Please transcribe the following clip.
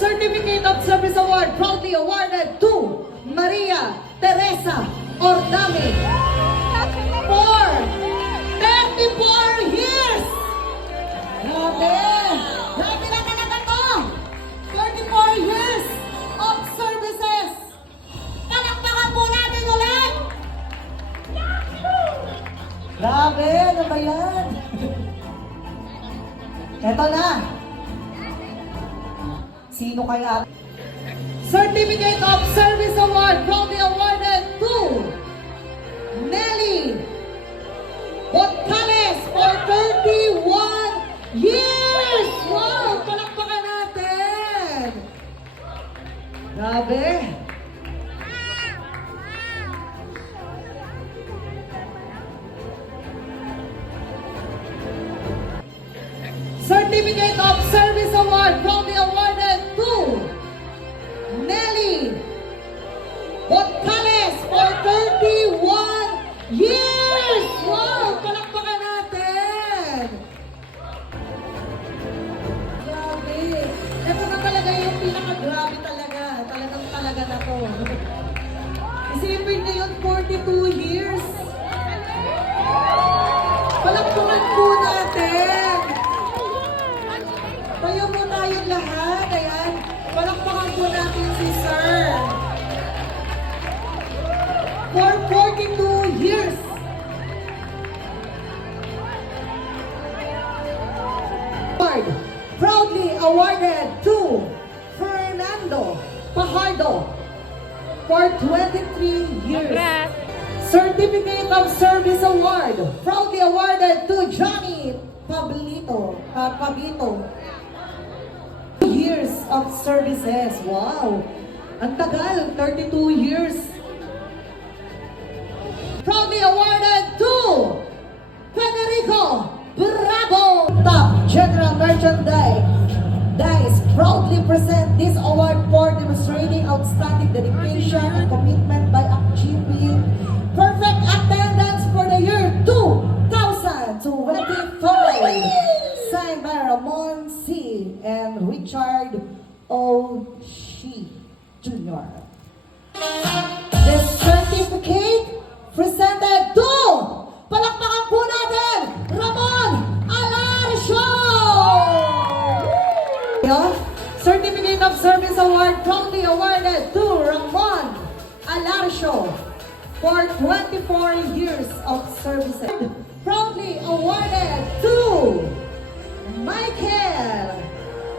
Certificate of Service Award proudly awarded to Maria Teresa Ordame for 34 years! Grabe! Grabe na talaga to! 34 years of services! Palakpakan po natin ulit! Grabe! Ano ba yan? Eto na! Sino kaya? Certificate of Service Award proudly awarded to Nelly Botales for 31 years! Wow! Palakpakan natin! Grabe! Certificate of Service Award proudly awarded to Nelly Botales for 31 years! Wow! Palakpakan natin! Grabe! Ito na talaga yung pinaka-grabe talaga. Talaga na to. Isipin niyo yun, 42 years. Palakpakan po natin! Tayo mo tayong lahat. Ayan. Palakpakan po natin si Sir. For 42 years. Award proudly awarded to Fernando Pajardo for 23 years. Certificate of Service Award proudly awarded to Johnny Pabito. Years of services. Wow! Ang tagal, 32 years. Proudly awarded to Federico Bravo. Top General Merchandise proudly present this award for demonstrating outstanding dedication and commitment by achieving perfect attendance for the year 2025. Signed by Ramon C. and Richard O. Shi Jr. This certificate presented to, palakpakan po natin, Ramon Alarsio! Certificate of Service Award proudly awarded to Ramon Alarsio for 24 years of services. Proudly awarded to Michael